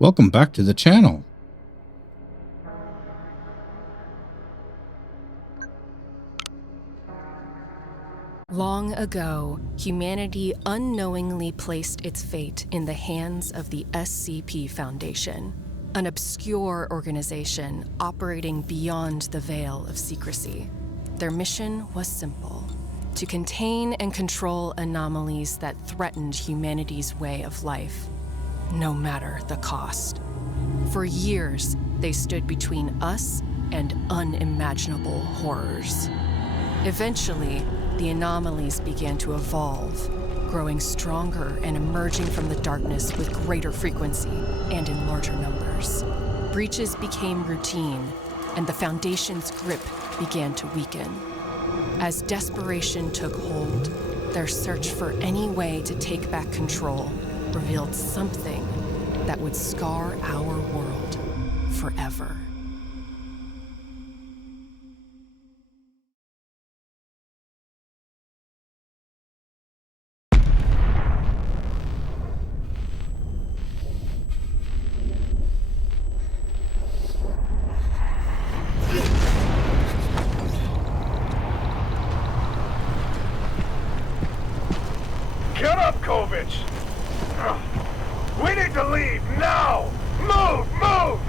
Welcome back to the channel. Long ago, humanity unknowingly placed its fate in the hands of the SCP Foundation, an obscure organization operating beyond the veil of secrecy. Their mission was simple: to contain and control anomalies that threatened humanity's way of life, no matter the cost. For years, they stood between us and unimaginable horrors. Eventually, the anomalies began to evolve, growing stronger and emerging from the darkness with greater frequency and in larger numbers. Breaches became routine, and the Foundation's grip began to weaken. As desperation took hold, their search for any way to take back control revealed something that would scar our world forever. Get up, Kovich! We need to leave, now! Move, move!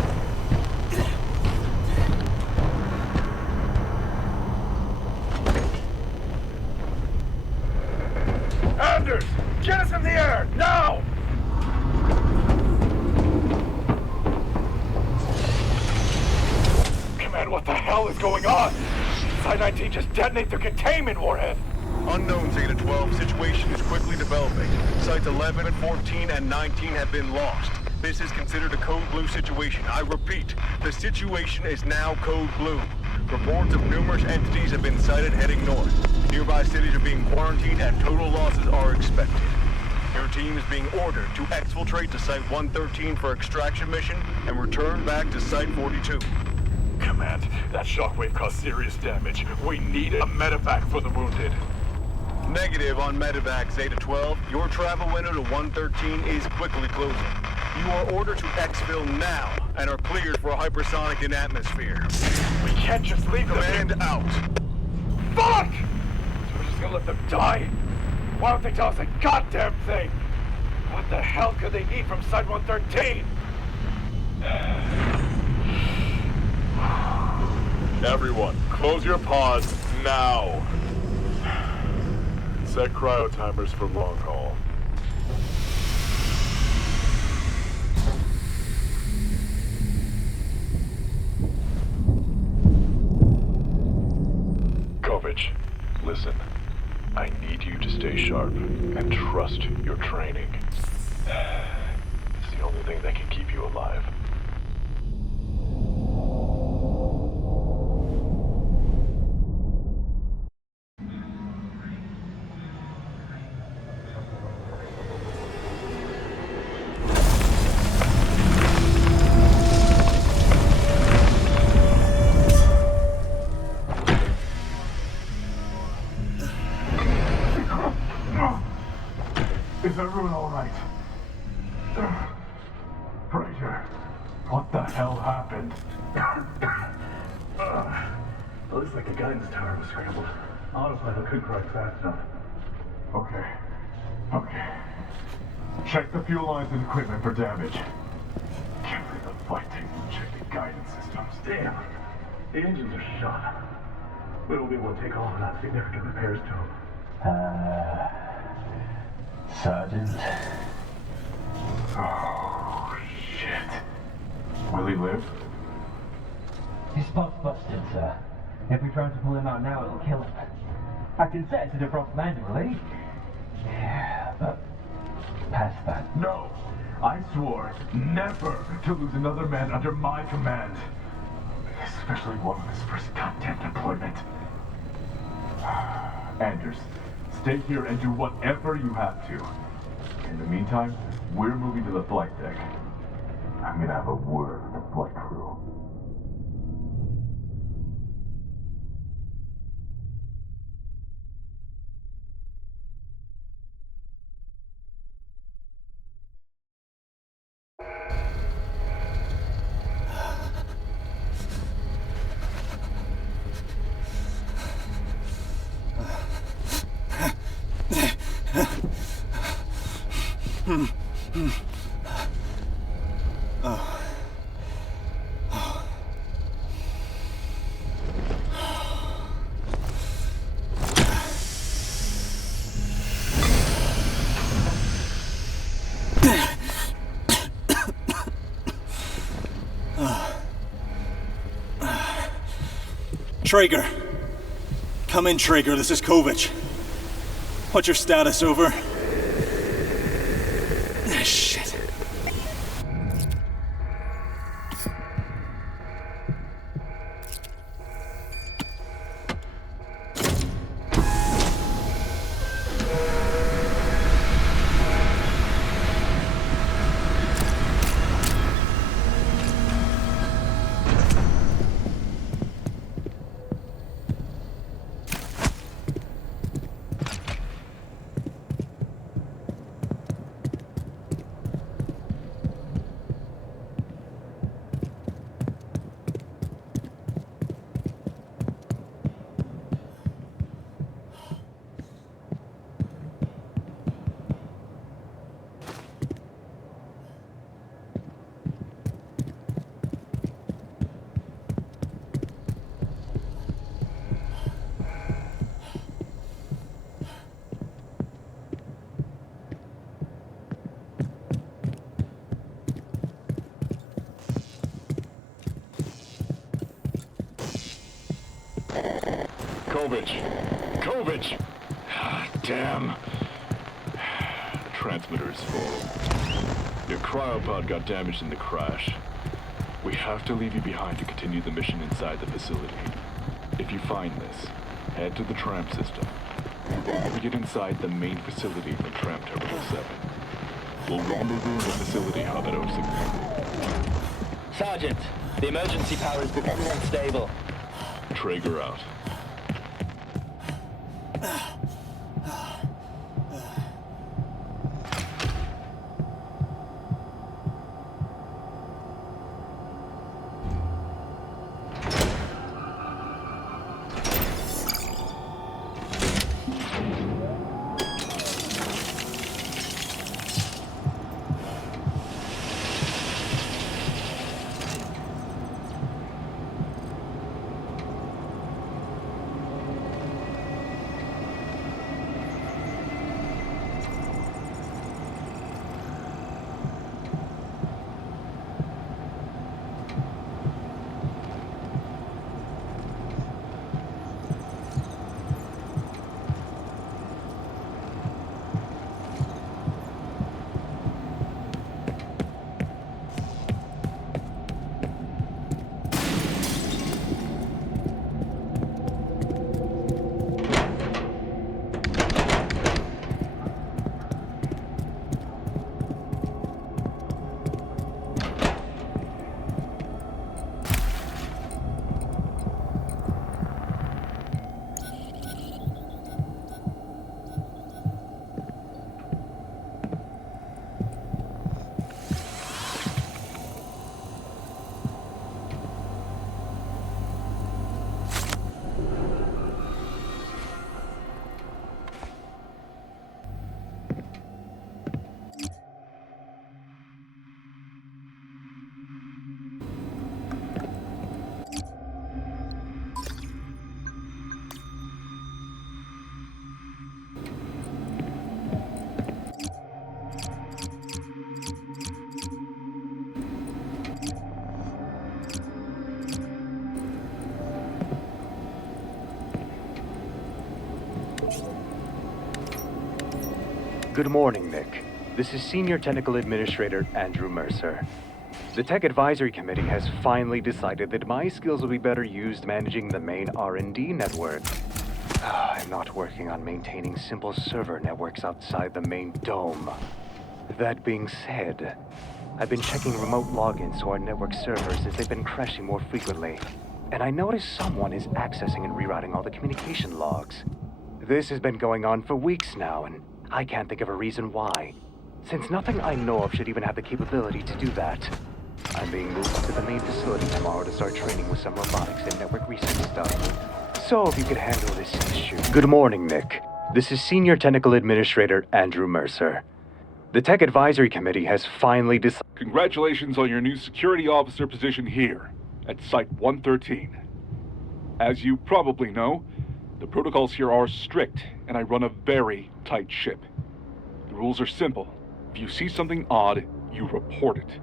Anders, get us in the air, now! Command, what the hell is going on? Site 19 just detonated their containment warhead! Unknown, Zeta 12. Situation is quickly developing. Sites 11 and 14 and 19 have been lost. This is considered a Code Blue situation. I repeat, the situation is now Code Blue. Reports of numerous entities have been sighted heading north. Nearby cities are being quarantined and total losses are expected. Your team is being ordered to exfiltrate to Site 113 for extraction mission and return back to Site 42. Command, that shockwave caused serious damage. We need a medevac for the wounded. Negative on medevac, Zeta 12. Your travel window to 113 is quickly closing. You are ordered to exfil now and are cleared for a hypersonic in atmosphere. We can't just leave them here. Command out. Fuck! So we're just gonna let them die? Why don't they tell us a goddamn thing? What the hell could they need from Site 113? Everyone, close your pods now. Set cryo timers for long haul. Kovich, listen. I need you to stay sharp and trust your training. It's the only thing that can keep you alive. Is everyone all right? Fraser, what the hell happened? Looks like the guidance tower was scrambled. Autopilot couldn't correct fast enough. Okay. Check the fuel lines and equipment for damage. Can't believe the flight team didn't check the guidance systems. Damn! The engines are shot. We won't be able to take off without significant repairs to them. Sergeant. Oh, shit. Will he live? His spot's busted, sir. If we try to pull him out now, it'll kill him. I can set it to defrost manually. Yeah, but past that. No! I swore never to lose another man under my command. Especially one on his first goddamn deployment. Anders, stay here and do whatever you have to. In the meantime, we're moving to the flight deck. I'm gonna have a word with the flight crew. Traeger. Come in, Traeger. This is Kovic. What's your status, over? Ah, shit. Kovic! Ah, damn. Transmitter is full. Your cryopod got damaged in the crash. We have to leave you behind to continue the mission inside the facility. If you find this, head to the tram system. We get inside the main facility from Tram Terminal 7. We'll rendezvous in the facility hub at 06. Sergeant, the emergency power is becoming unstable. Traeger out. Good morning, Nick. This is Senior Technical Administrator Andrew Mercer. The Tech Advisory Committee has finally decided that my skills will be better used managing the main R&D network. I'm not working on maintaining simple server networks outside the main dome. That being said, I've been checking remote logins to our network servers as they've been crashing more frequently, and I noticed someone is accessing and rerouting all the communication logs. This has been going on for weeks now, and I can't think of a reason why, since nothing I know of should even have the capability to do that. I'm being moved to the main facility tomorrow to start training with some robotics and network research stuff. So if you could handle this issue. Good morning, Nick. This is Senior Technical Administrator Andrew Mercer. The Tech Advisory Committee has finally decided. Congratulations on your new security officer position here, at Site 113. As you probably know, the protocols here are strict, and I run a very tight ship. The rules are simple. If you see something odd, you report it.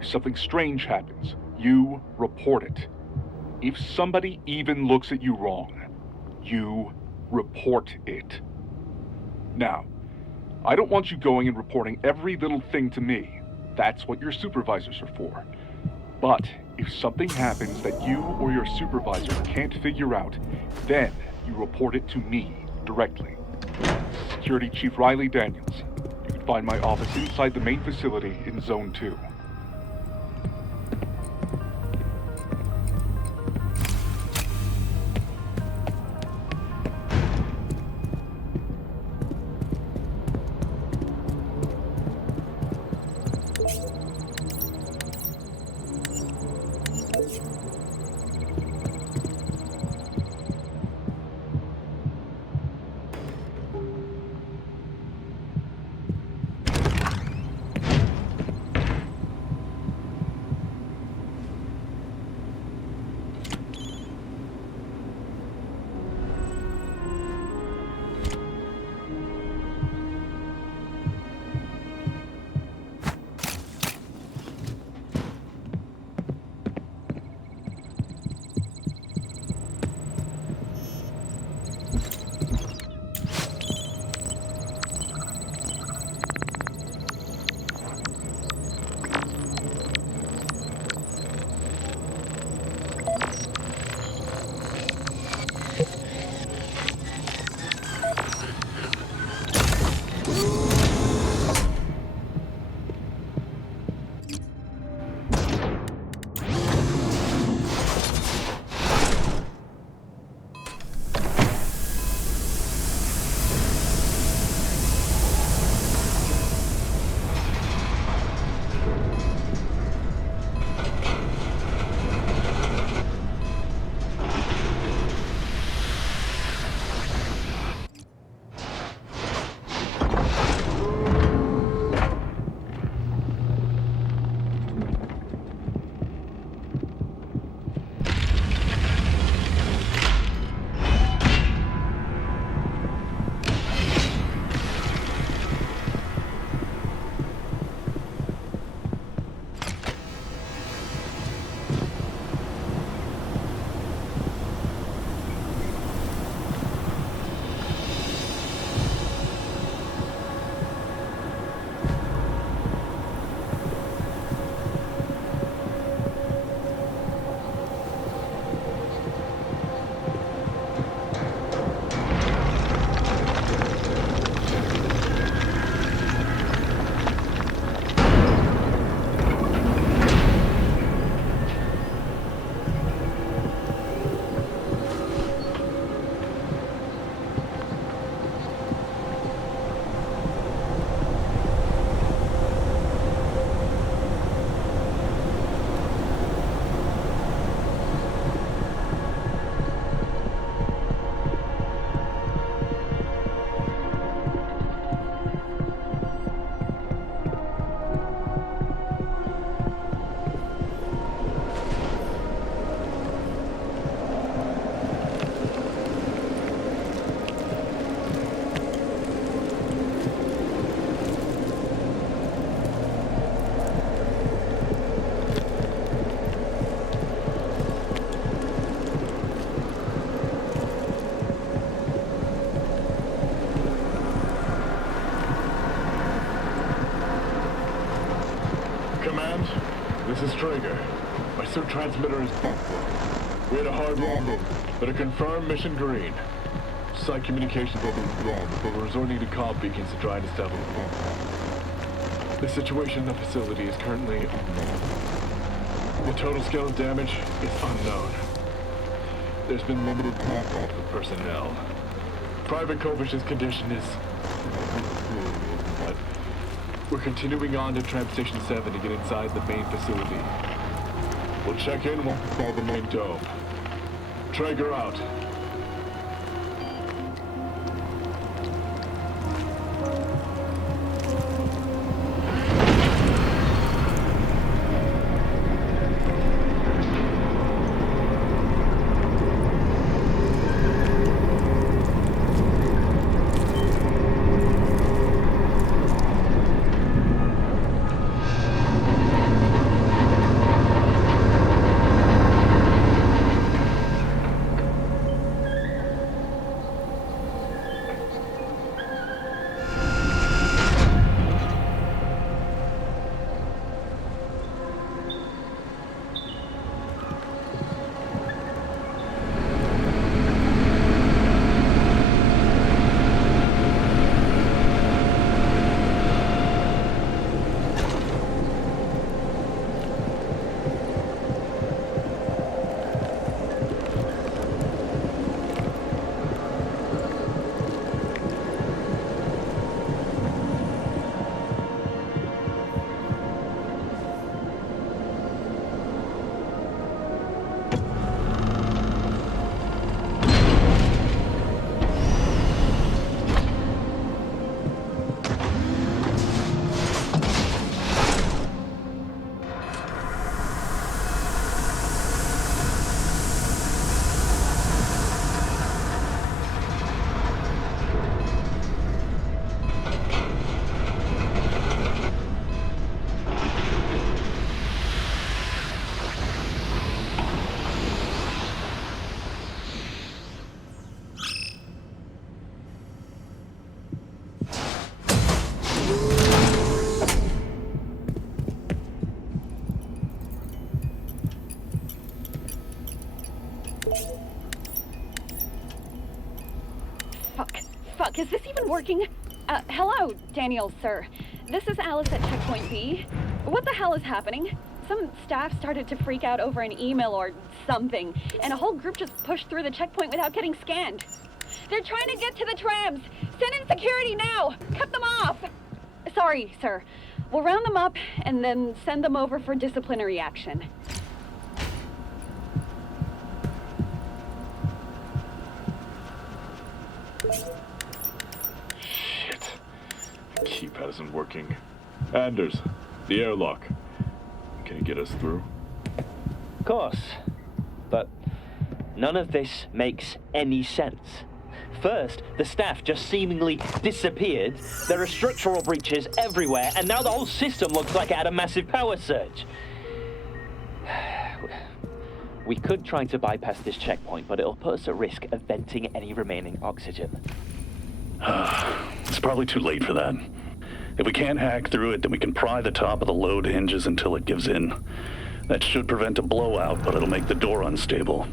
If something strange happens, you report it. If somebody even looks at you wrong, you report it. Now, I don't want you going and reporting every little thing to me. That's what your supervisors are for. But if something happens that you or your supervisor can't figure out, then you report it to me directly. Security Chief Riley Daniels. You can find my office inside the main facility in Zone 2. This is Traeger. My suit transmitter is busted. We had a hard landing, but a confirmed mission green. Site communications will be wrong, but we're resorting to comm beacons to try and establish. The situation in the facility is currently unknown. The total scale of damage is unknown. There's been limited contact with personnel. Private Kovach's condition is... but we're continuing on to Tramp Station 7 to get inside the main facility. We'll check in once we call the main dome. Traeger out. fuck? Is this even working? Hello, Daniel, sir. This is Alice at Checkpoint B. What the hell is happening? Some staff started to freak out over an email or something, and a whole group just pushed through the checkpoint without getting scanned. They're trying to get to the trams! Send in security now! Cut them off! Sorry, sir. We'll round them up and then send them over for disciplinary action. Shit. The keypad isn't working. Anders, the airlock. Can you get us through? Of course. But none of this makes any sense. First, the staff just seemingly disappeared. There are structural breaches everywhere, and now the whole system looks like it had a massive power surge. We could try to bypass this checkpoint, but it'll put us at risk of venting any remaining oxygen. It's probably too late for that. If we can't hack through it, then we can pry the top of the load hinges until it gives in. That should prevent a blowout, but it'll make the door unstable.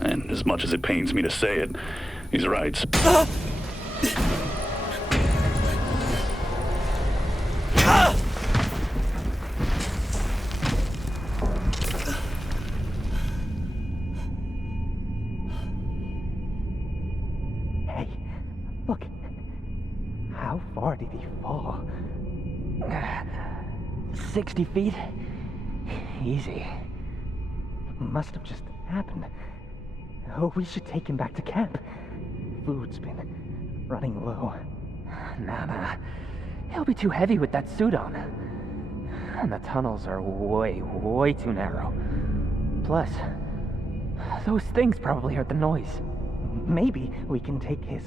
And as much as it pains me to say it, he's right. Hey, look. How far did he fall? 60 feet? Easy. Must have just happened. Oh, we should take him back to camp. Food's been running low. Nah. He'll be too heavy with that suit on. And the tunnels are way too narrow. Plus, those things probably heard the noise. Maybe we can take his...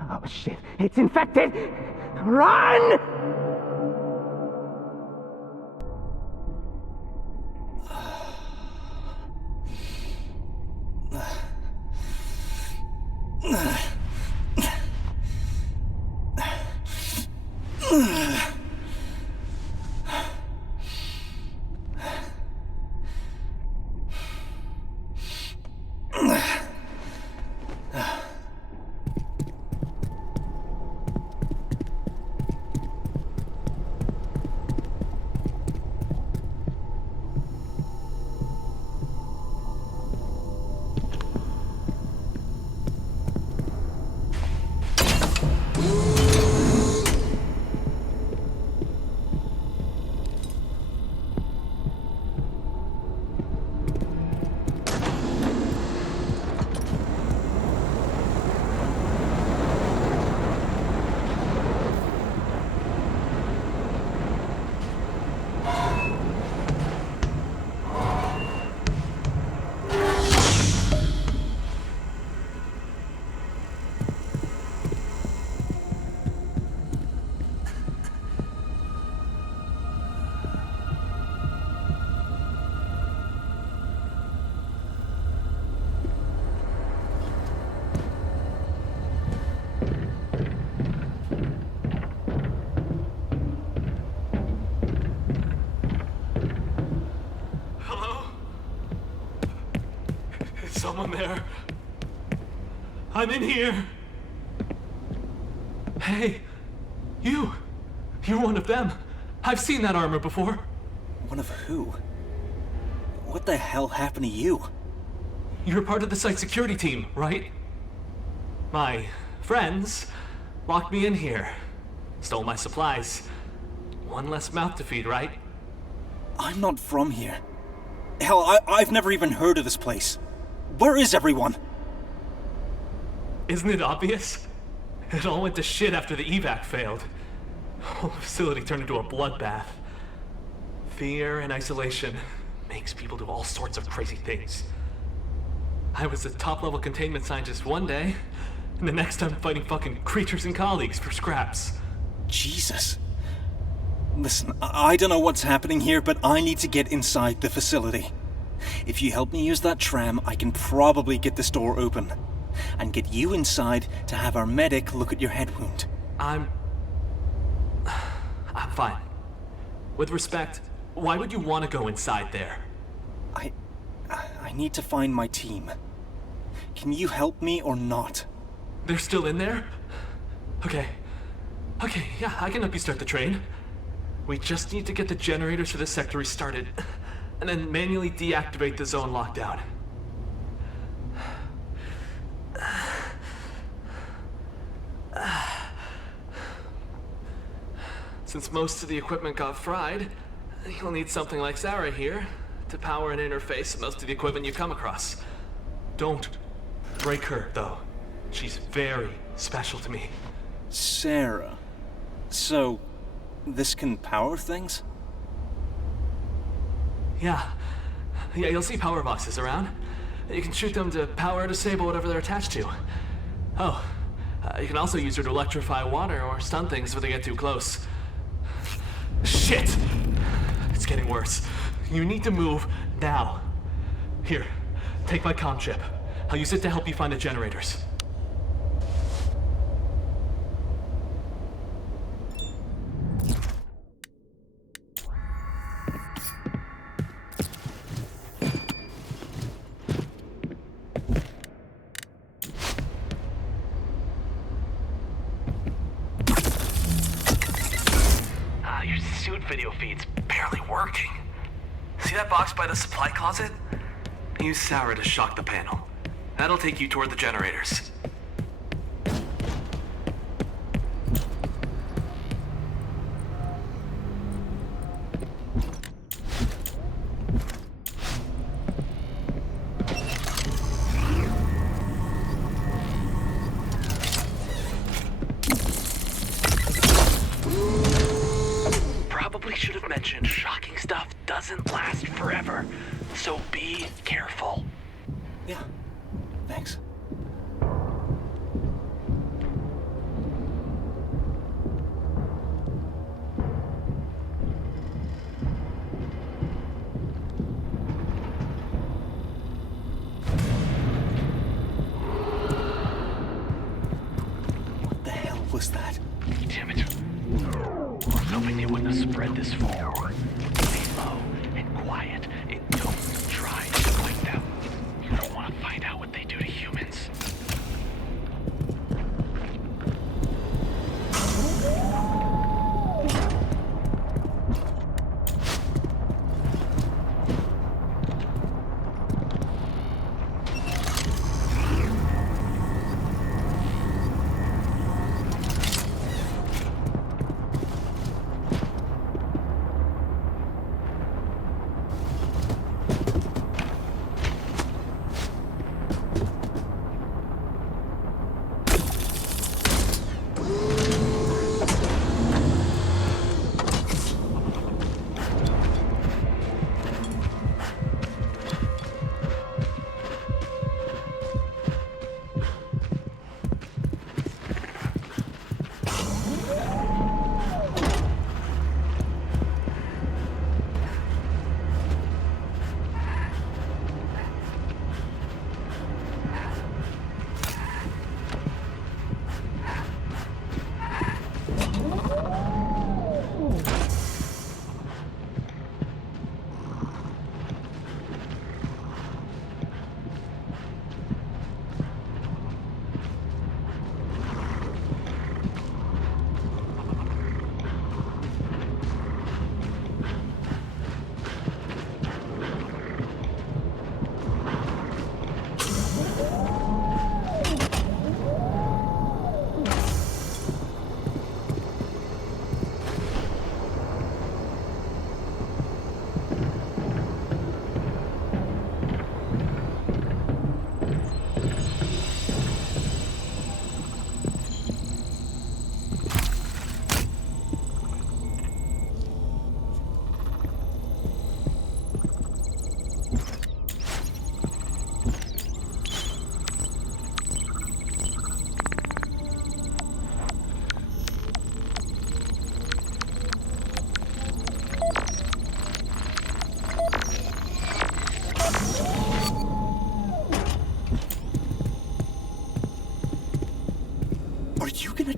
Oh shit, it's infected! Run! Someone there. I'm in here. Hey, you. You're one of them. I've seen that armor before. One of who? What the hell happened to you? You're part of the site security team, right? My friends locked me in here. Stole my supplies. One less mouth to feed, right? I'm not from here. Hell, I've never even heard of this place. Where is everyone? Isn't it obvious? It all went to shit after the evac failed. The whole facility turned into a bloodbath. Fear and isolation makes people do all sorts of crazy things. I was a top-level containment scientist one day, and the next I'm fighting fucking creatures and colleagues for scraps. Jesus. Listen, I don't know what's happening here, but I need to get inside the facility. If you help me use that tram, I can probably get this door open. And get you inside to have our medic look at your head wound. I'm fine. With respect, why would you want to go inside there? I need to find my team. Can you help me or not? They're still in there? Okay, yeah, I can help you start the train. We just need to get the generators for this sector restarted, and then manually deactivate the zone lockdown. Since most of the equipment got fried, you'll need something like Sarah here to power and interface most of the equipment you come across. Don't break her, though. She's very special to me. Sarah. So, this can power things? Yeah, you'll see power boxes around. You can shoot them to power or disable whatever they're attached to. Oh, you can also use her to electrify water or stun things if they get too close. Shit! It's getting worse. You need to move now. Here, take my comm chip. I'll use it to help you find the generators. Your suit video feed's barely working. See that box by the supply closet? Use Sarah to shock the panel. That'll take you toward the generators. Should have mentioned shocking stuff doesn't last forever, so be careful. Yeah, thanks. What the hell was that? Damn it. I was hoping they wouldn't have spread this far. Stay low and quiet and don't try to fight them. You don't want to find out what they do to humans.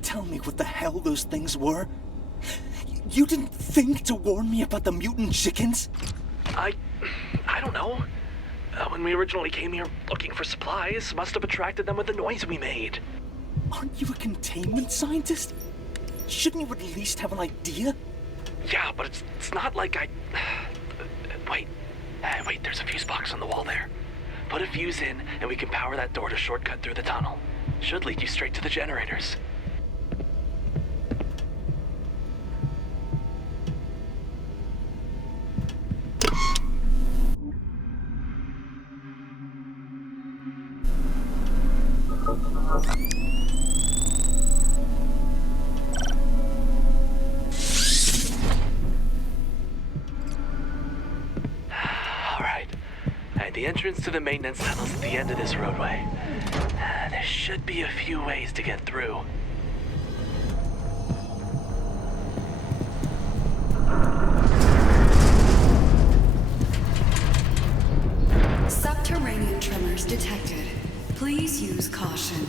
Tell me what the hell those things were? You didn't think to warn me about the mutant chickens? I don't know. When we originally came here looking for supplies, must have attracted them with the noise we made. Aren't you a containment scientist? Shouldn't you at least have an idea? Yeah, but it's not like I... Wait, there's a fuse box on the wall there. Put a fuse in, and we can power that door to shortcut through the tunnel. Should lead you straight to the generators. The entrance to the maintenance tunnel's at the end of this roadway. There should be a few ways to get through. Subterranean tremors detected. Please use caution.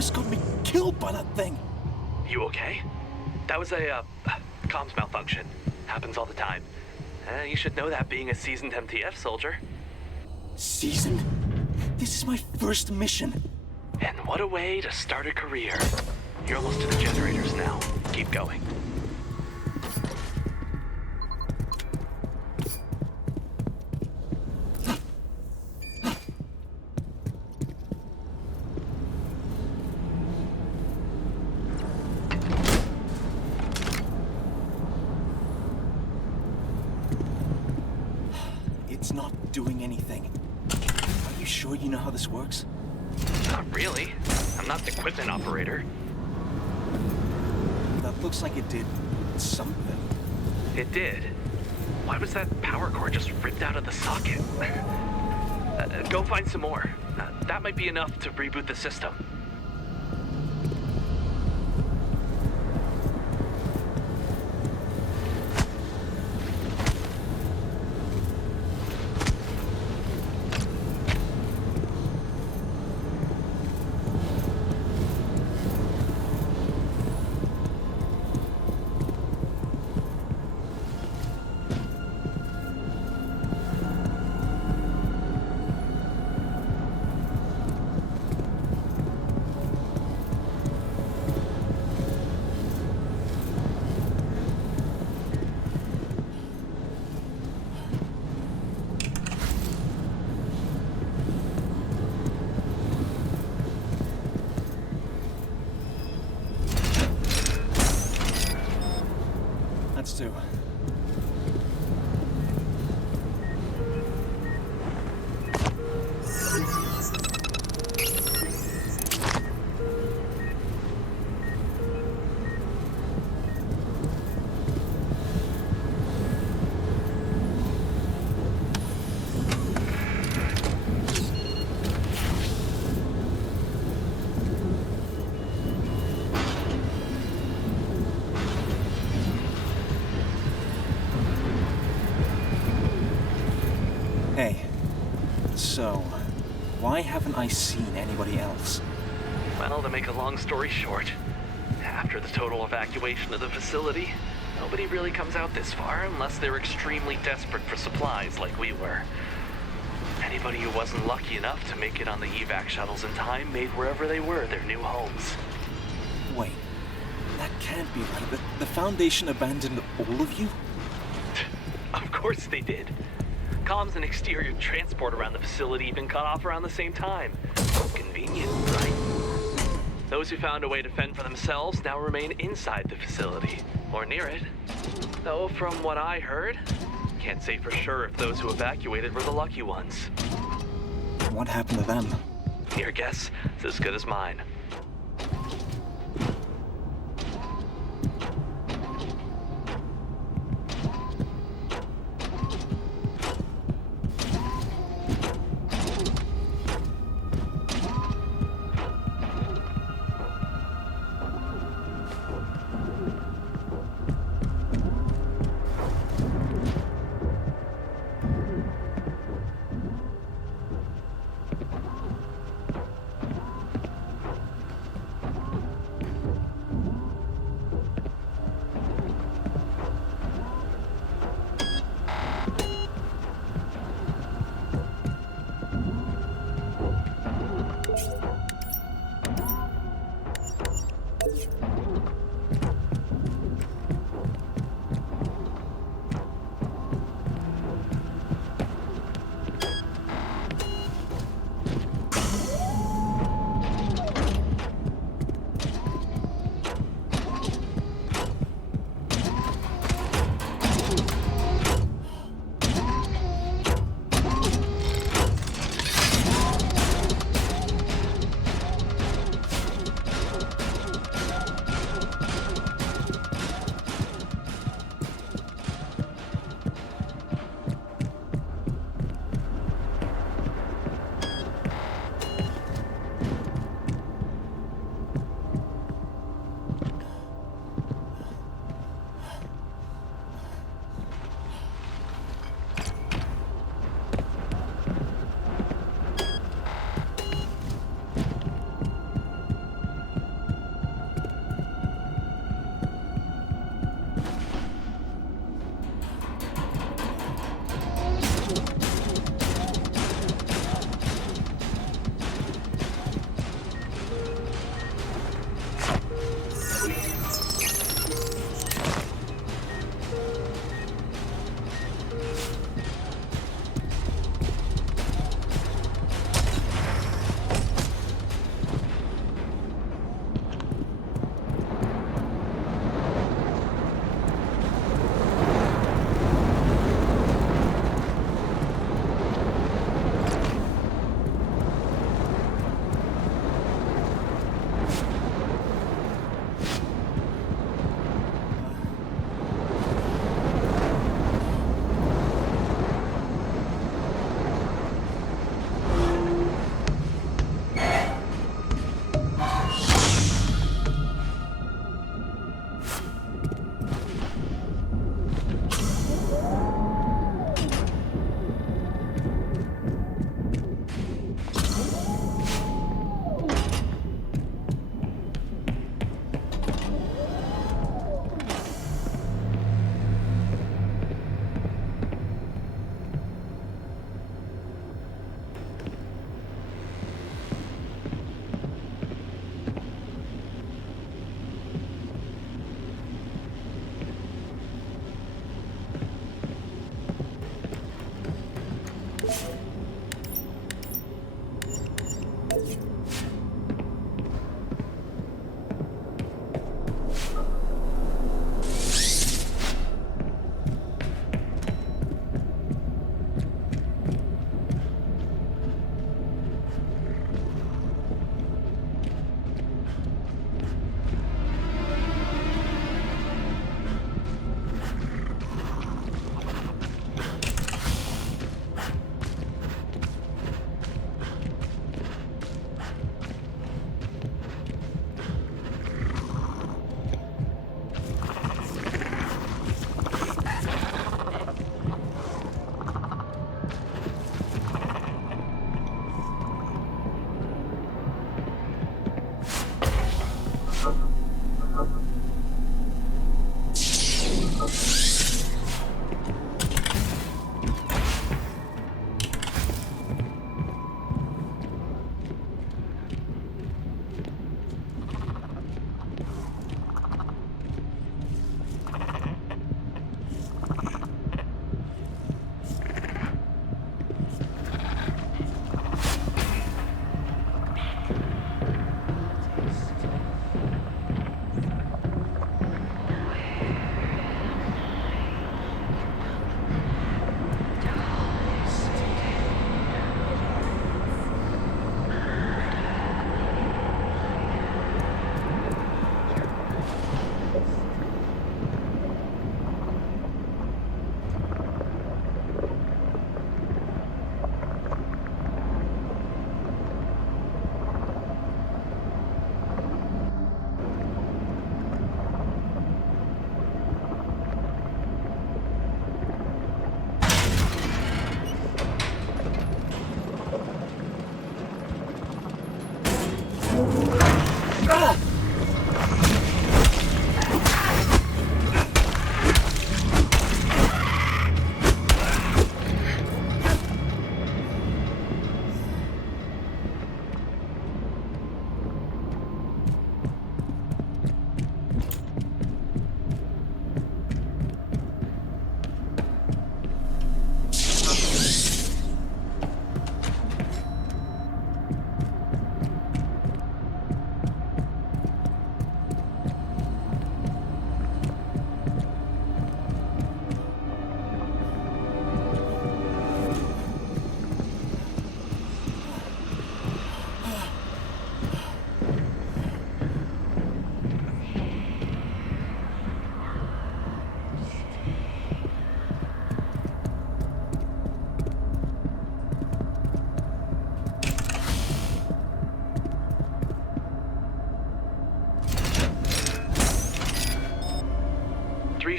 almost got me killed by that thing. You okay? That was a, comms malfunction. Happens all the time. You should know that being a seasoned MTF soldier. Seasoned? This is my first mission. And what a way to start a career. You're almost to the generators now. Keep going. It's not doing anything. Are you sure you know how this works? Not really. I'm not the equipment operator. That looks like it did something. It did. Why was that power cord just ripped out of the socket? Go find some more. That might be enough to reboot the system. That's two. Hey, so, why haven't I seen anybody else? Well, to make a long story short, after the total evacuation of the facility, nobody really comes out this far unless they're extremely desperate for supplies like we were. Anybody who wasn't lucky enough to make it on the evac shuttles in time made wherever they were their new homes. Wait, that can't be right. The Foundation abandoned all of you? Of course they did. Comms and exterior transport around the facility even cut off around the same time. Convenient, right? Those who found a way to fend for themselves now remain inside the facility, or near it. Though from what I heard, can't say for sure if those who evacuated were the lucky ones. What happened to them? Your guess is as good as mine.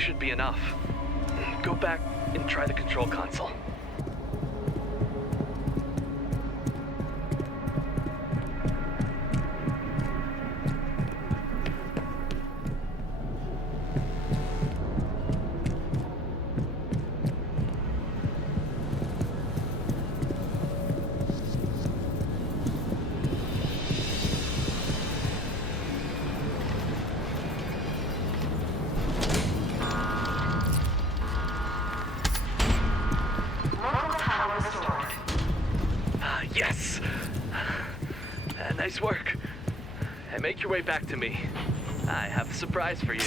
should be enough. Go back and try the control console. Yes! Nice work. And make your way back to me. I have a surprise for you.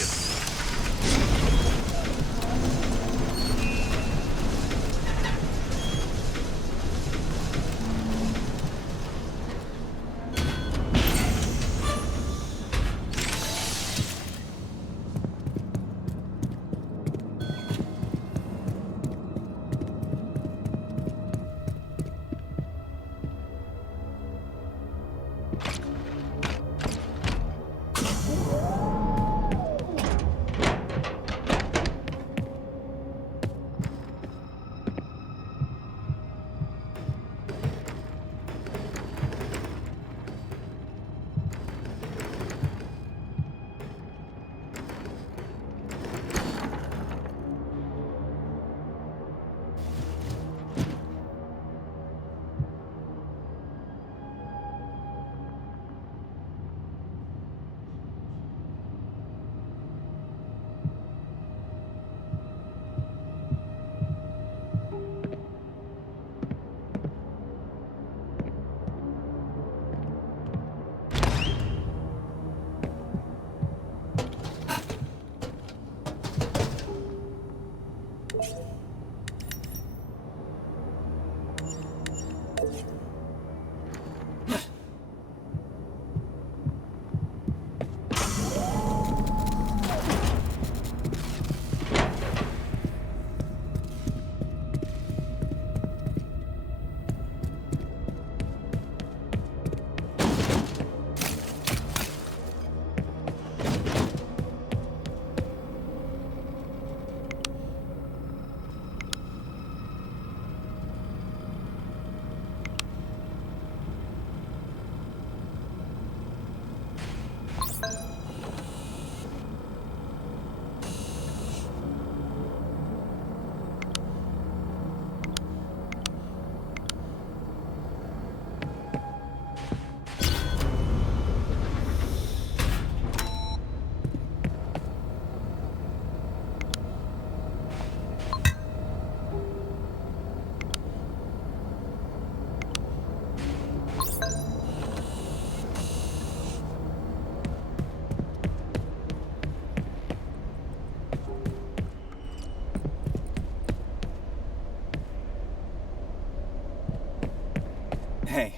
Hey,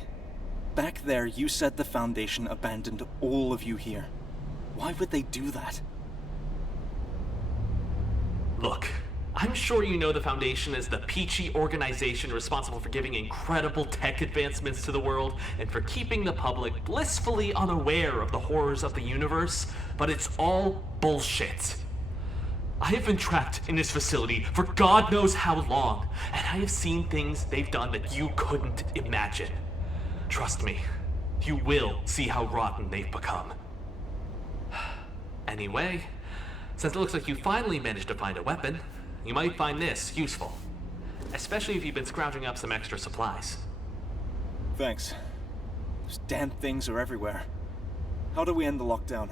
back there you said the Foundation abandoned all of you here. Why would they do that? Look, I'm sure you know the Foundation is the peachy organization responsible for giving incredible tech advancements to the world and for keeping the public blissfully unaware of the horrors of the universe, but it's all bullshit. I have been trapped in this facility for God knows how long, and I have seen things they've done that you couldn't imagine. Trust me, you will see how rotten they've become. Anyway, since it looks like you finally managed to find a weapon, you might find this useful. Especially if you've been scrounging up some extra supplies. Thanks. Those damn things are everywhere. How do we end the lockdown?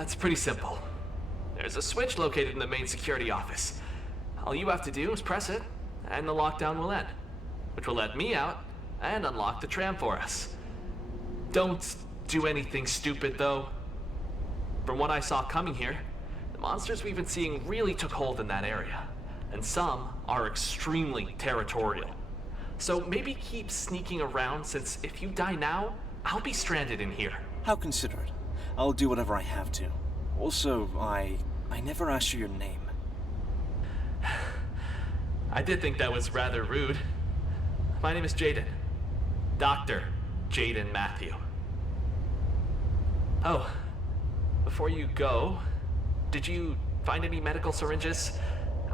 It's pretty simple. There's a switch located in the main security office. All you have to do is press it, and the lockdown will end. Which will let me out and unlock the tram for us. Don't do anything stupid, though. From what I saw coming here, the monsters we've been seeing really took hold in that area. And some are extremely territorial. So maybe keep sneaking around, since if you die now, I'll be stranded in here. How considerate. I'll do whatever I have to. Also, I never asked you your name. I did think that was rather rude. My name is Jaden. Dr. Jaden Matthew. Oh, before you go, did you find any medical syringes?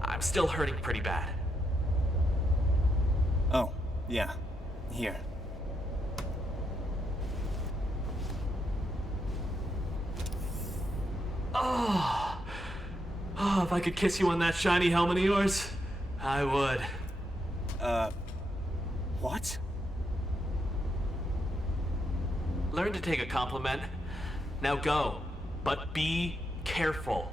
I'm still hurting pretty bad. Oh, yeah. Here. Oh, if I could kiss you on that shiny helmet of yours, I would. What? Learn to take a compliment. Now go, but be careful.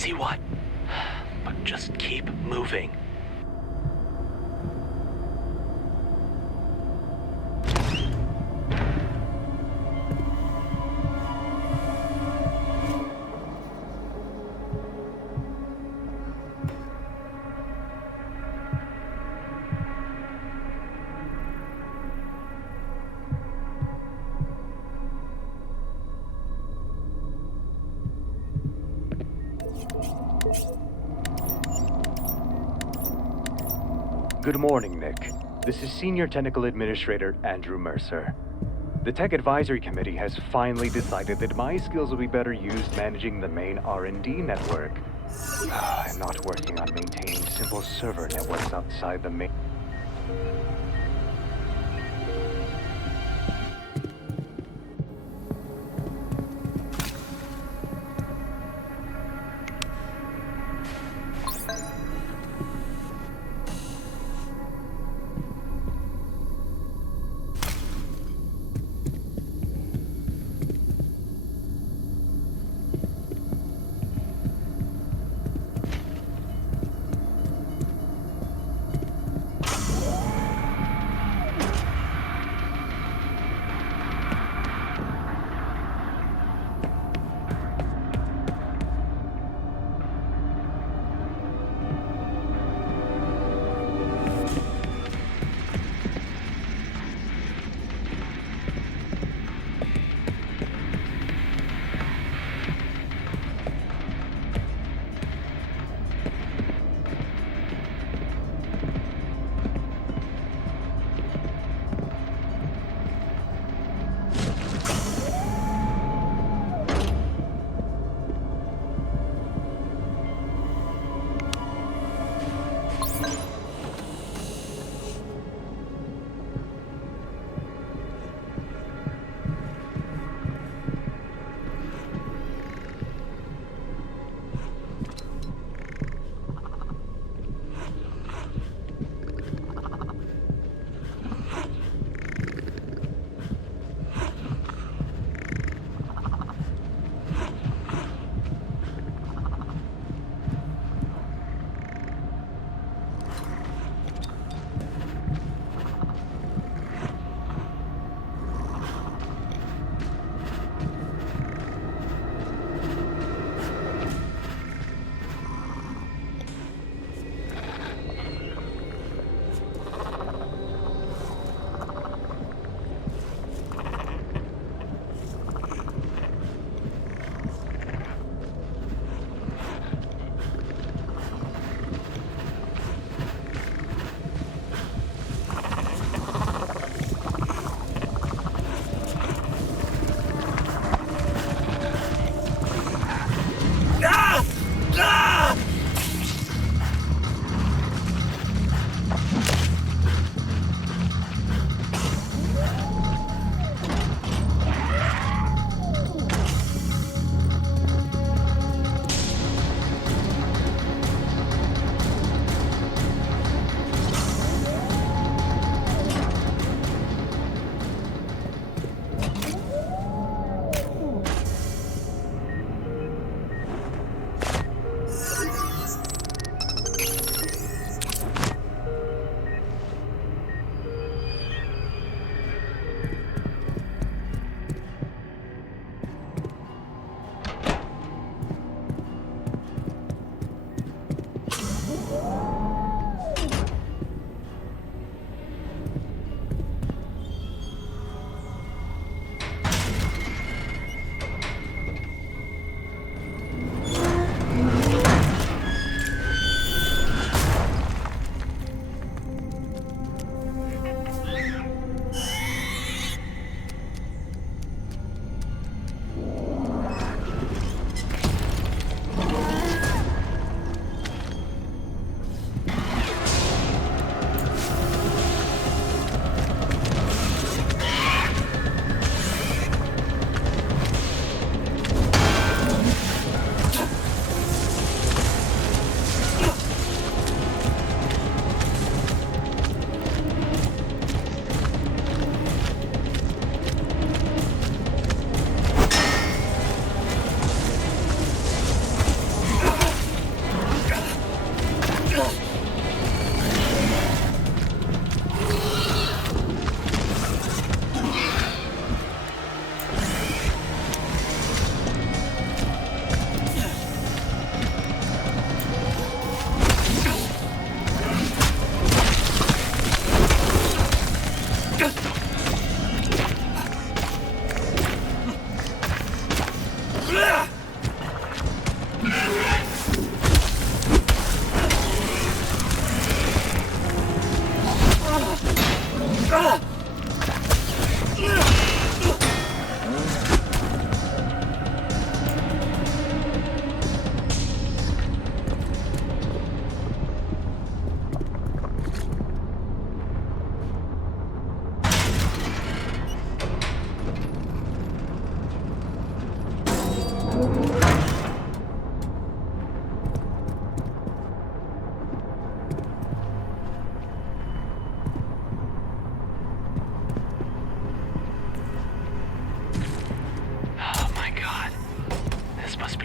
See what? But just keep moving. Good morning, Nick. This is Senior Technical Administrator Andrew Mercer. The Tech Advisory Committee has finally decided that my skills will be better used managing the main R&D network. And not working on maintaining simple server networks outside the main...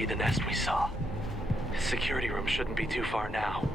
be the nest we saw. The security room shouldn't be too far now.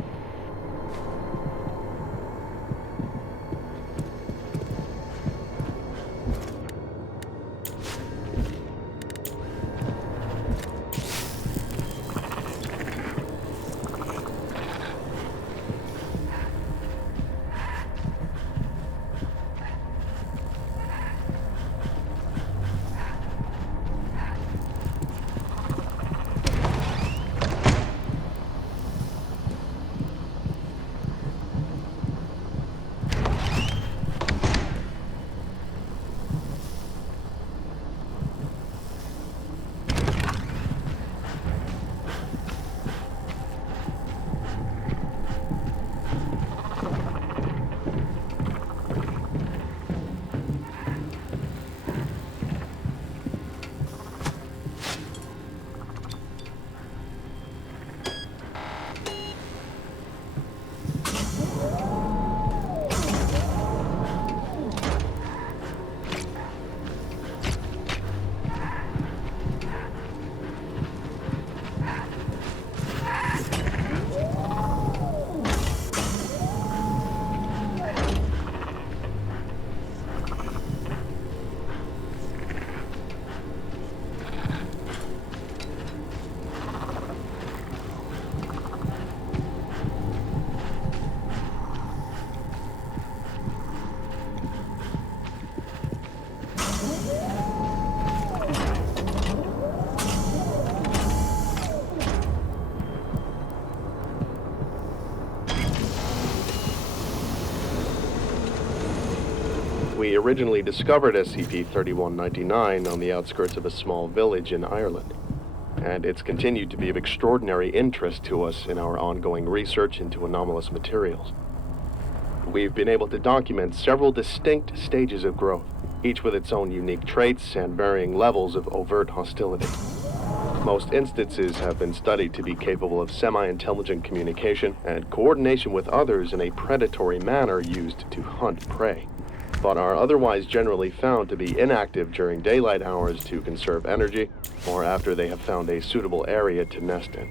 We originally discovered SCP-3199 on the outskirts of a small village in Ireland, and it's continued to be of extraordinary interest to us in our ongoing research into anomalous materials. We've been able to document several distinct stages of growth, each with its own unique traits and varying levels of overt hostility. Most instances have been studied to be capable of semi-intelligent communication and coordination with others in a predatory manner used to hunt prey, but are otherwise generally found to be inactive during daylight hours to conserve energy, or after they have found a suitable area to nest in.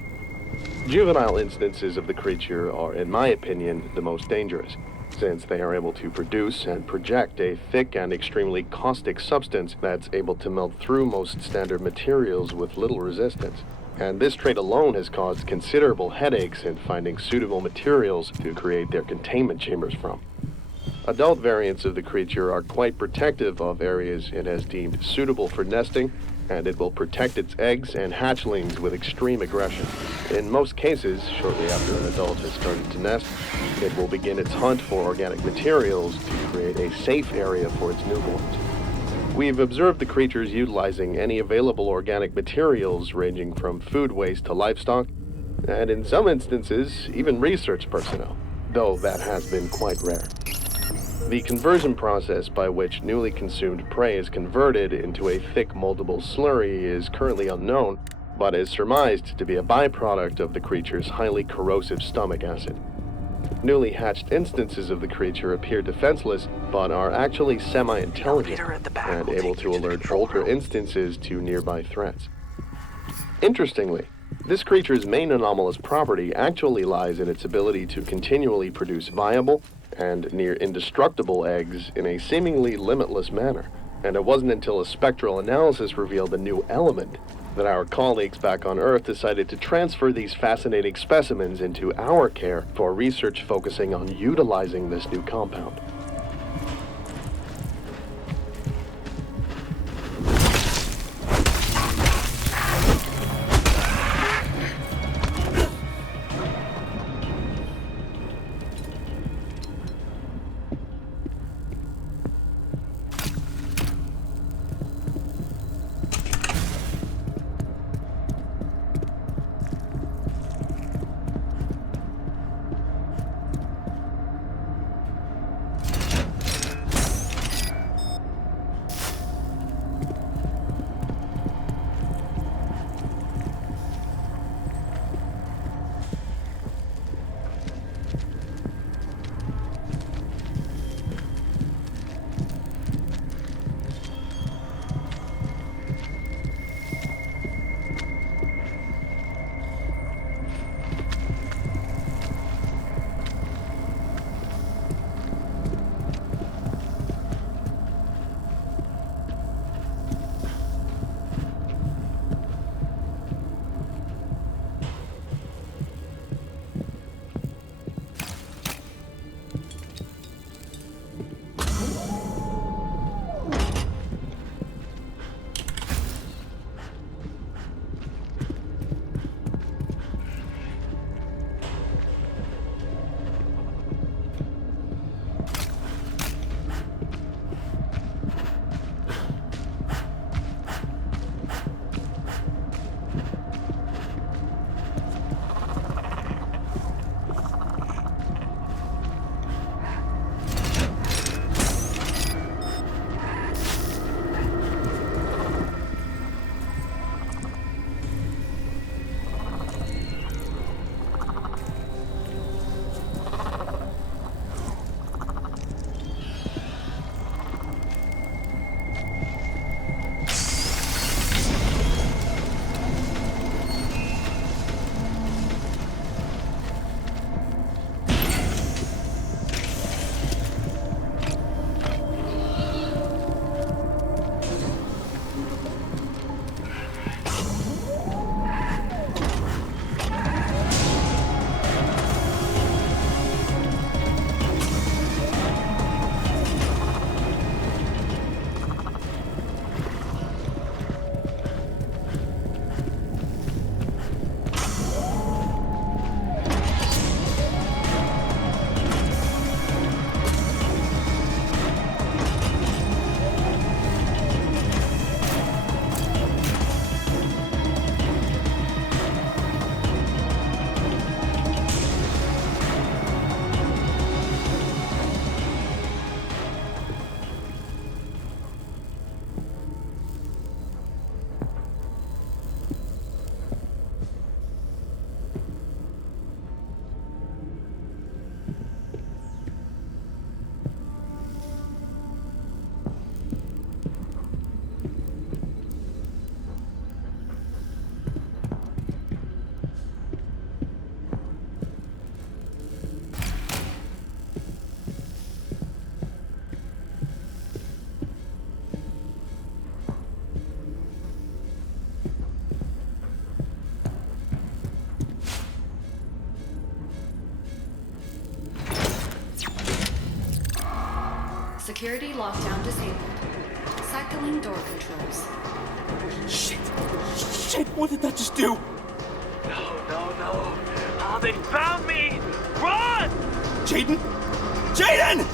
Juvenile instances of the creature are, in my opinion, the most dangerous, since they are able to produce and project a thick and extremely caustic substance that's able to melt through most standard materials with little resistance. And this trait alone has caused considerable headaches in finding suitable materials to create their containment chambers from. Adult variants of the creature are quite protective of areas it has deemed suitable for nesting, and it will protect its eggs and hatchlings with extreme aggression. In most cases, shortly after an adult has started to nest, it will begin its hunt for organic materials to create a safe area for its newborns. We've observed the creatures utilizing any available organic materials ranging from food waste to livestock, and in some instances, even research personnel, though that has been quite rare. The conversion process by which newly consumed prey is converted into a thick moldable slurry is currently unknown, but is surmised to be a byproduct of the creature's highly corrosive stomach acid. Newly hatched instances of the creature appear defenseless, but are actually semi-intelligent and able to alert older instances to nearby threats. Interestingly, this creature's main anomalous property actually lies in its ability to continually produce viable and near indestructible eggs in a seemingly limitless manner, and it wasn't until a spectral analysis revealed a new element that our colleagues back on Earth decided to transfer these fascinating specimens into our care for research focusing on utilizing this new compound. Security lockdown disabled. Cycling door controls. Shit! Shit, what did that just do? No. Oh, they found me! Run! Jaden? Jaden!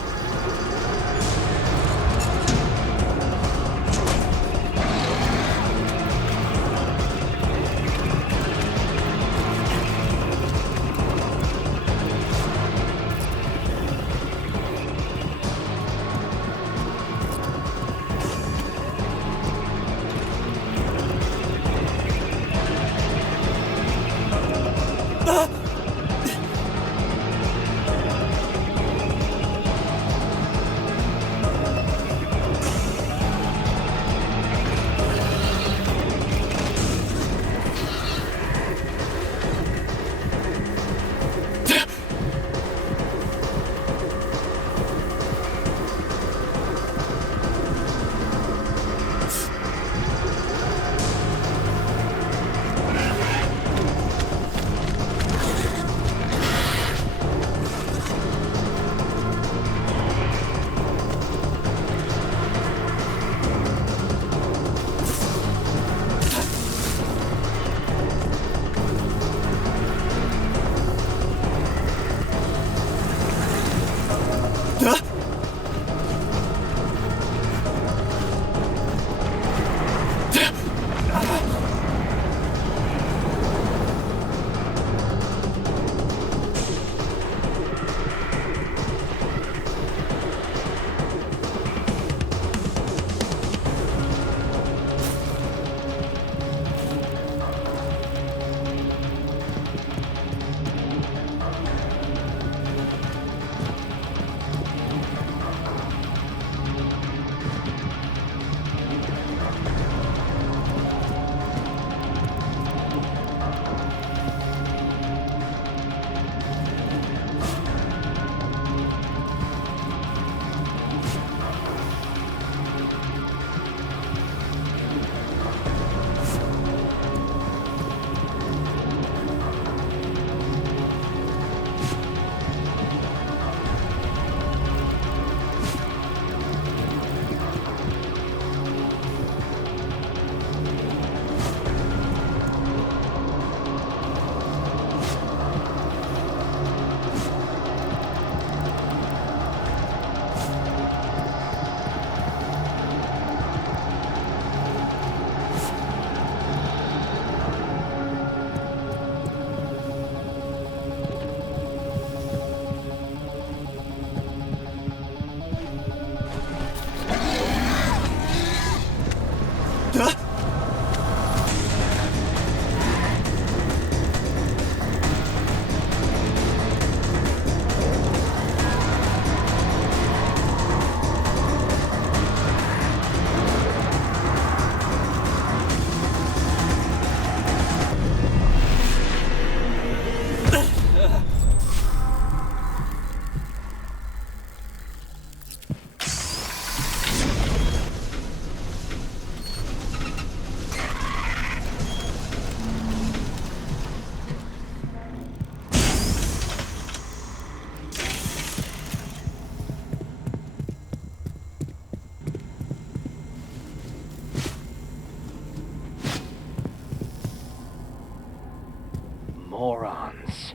Morons.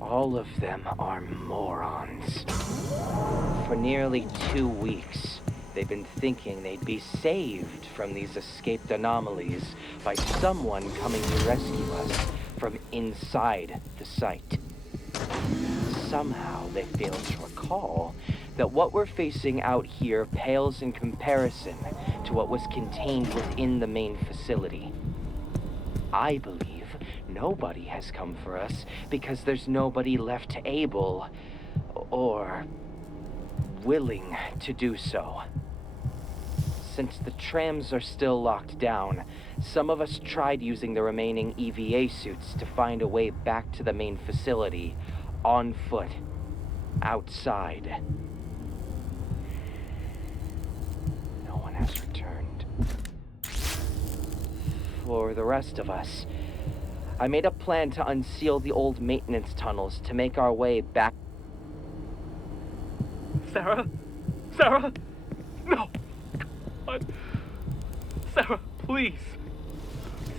All of them are morons. For nearly 2 weeks, they've been thinking they'd be saved from these escaped anomalies by someone coming to rescue us from inside the site. Somehow they fail to recall that what we're facing out here pales in comparison to what was contained within the main facility. I believe nobody has come for us because there's nobody left able or willing to do so. Since the trams are still locked down, some of us tried using the remaining EVA suits to find a way back to the main facility, on foot, outside. No one has returned. For the rest of us, I made a plan to unseal the old maintenance tunnels to make our way back. Sarah? Sarah? No. God. Sarah, please.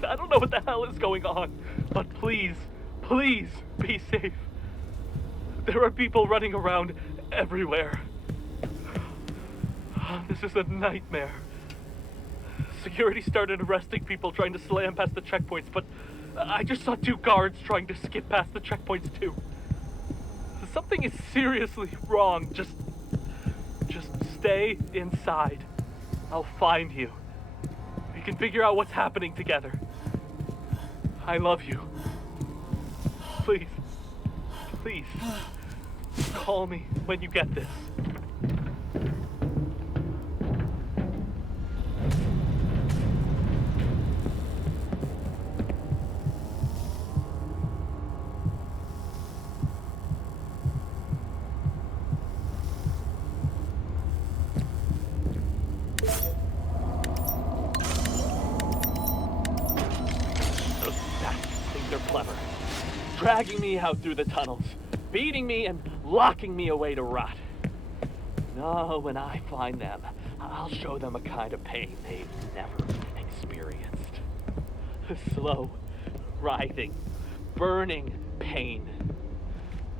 I don't know what the hell is going on, but please, please be safe. There are people running around everywhere. This is a nightmare. Security started arresting people trying to slam past the checkpoints, but I just saw 2 guards trying to skip past the checkpoints too. Something is seriously wrong. Just stay inside. I'll find you. We can figure out what's happening together. I love you. Please, please, call me when you get this. Clever. Dragging me out through the tunnels, beating me and locking me away to rot. No, when I find them, I'll show them a kind of pain they've never experienced. Slow, writhing, burning pain.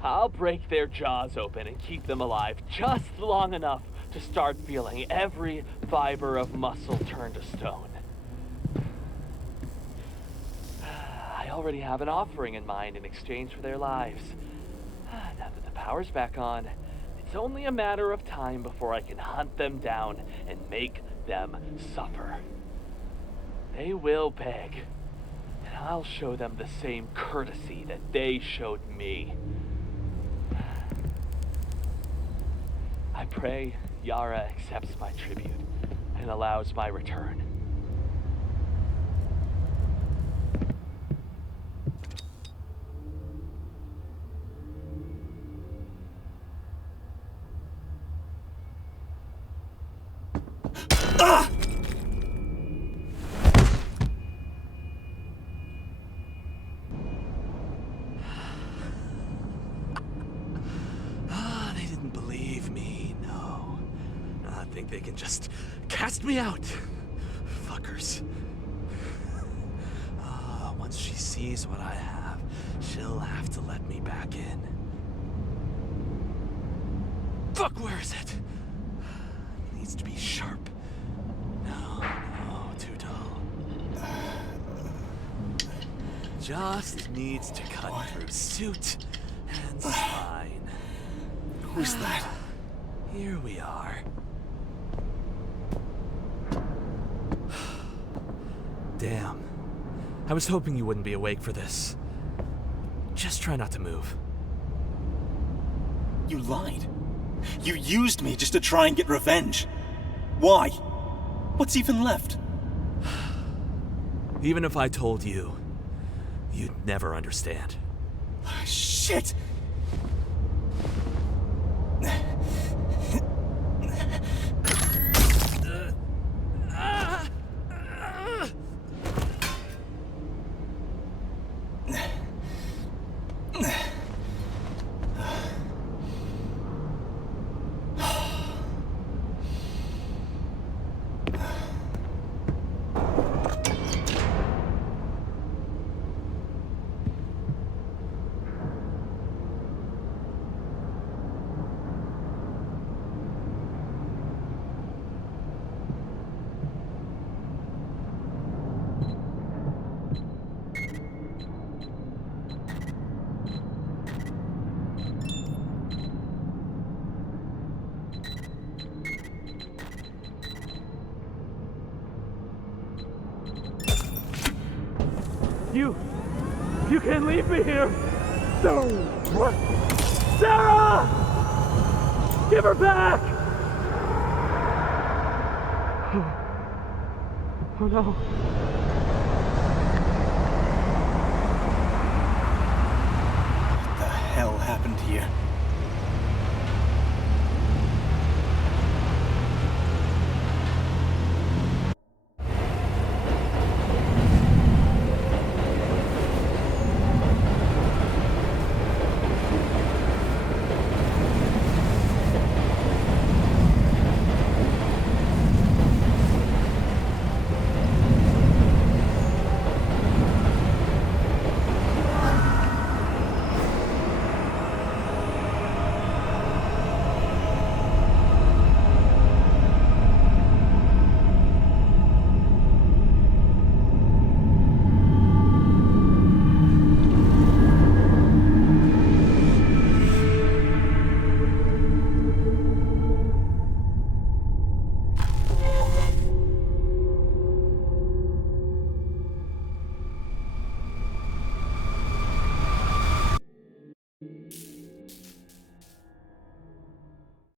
I'll break their jaws open and keep them alive just long enough to start feeling every fiber of muscle turn to stone. I already have an offering in mind in exchange for their lives. Now that the power's back on, it's only a matter of time before I can hunt them down and make them suffer. They will beg, and I'll show them the same courtesy that they showed me. I pray Yara accepts my tribute and allows my return. They didn't believe me, no. I think they can just cast me out. Fuckers. Once she sees what I have, she'll have to let me back in. Fuck, where is it? It needs to be sharp. No, too dull. Just needs to cut through suit and spine. Who's that? Here we are. Damn. I was hoping you wouldn't be awake for this. Just try not to move. You lied. You used me just to try and get revenge. Why? What's even left? Even if I told you, you'd never understand. Shit! You can't leave me here! No! What? Sarah! Give her back! Oh no. What the hell happened here?